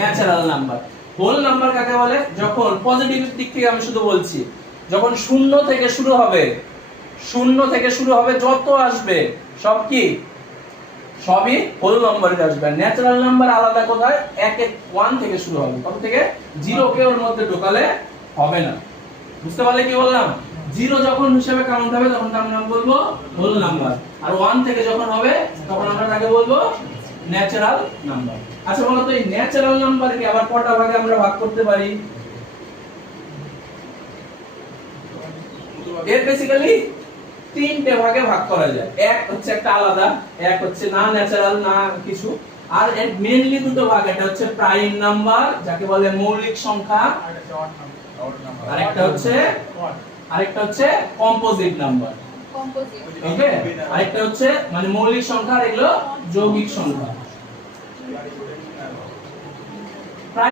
Natural number whole number কাকে বলে? যখন পজিটিভ দিক থেকে আমি শুধু বলছি, যখন শূন্য থেকে শুরু হবে, শূন্য থেকে শুরু হবে, যত আসবে, সব কি? সবই হোল নাম্বারে আসবে। ন্যাচারাল নাম্বার আলাদা কোথায়? এক এক ওয়ান থেকে শুরু হবে। কত থেকে? জিরো কে ওর মধ্যে ঢোকালে হবে না। বুঝতে পারলে কি বললাম? জিরো যখন হিসাবে কাউন্ট হবে, তখন তার নাম বলব হোল নাম্বার আর ওয়ান থেকে যখন হবে, তখন আমরা তাকে বলব? ন্যাচারাল নাম্বার আচ্ছা বলো তো এই ন্যাচারাল নাম্বারকে আবার কটা ভাগে আমরা ভাগ করতে পারি? এর বেসিক্যালি তিনটে ভাগে ভাগ করা যায়। এক হচ্ছে একটা আলাদা এক হচ্ছে না ন্যাচারাল না কিছু। আর এর মেইনলি দুটো ভাগ একটা হচ্ছে প্রাইম নাম্বার যাকে বলে মৌলিক সংখ্যা আরেকটা হচ্ছে আরেকটা হচ্ছে কম্পোজিট নাম্বার ওকে আরেকটা হচ্ছে মানে মৌলিক সংখ্যা আর এগুলো যৌগিক সংখ্যা।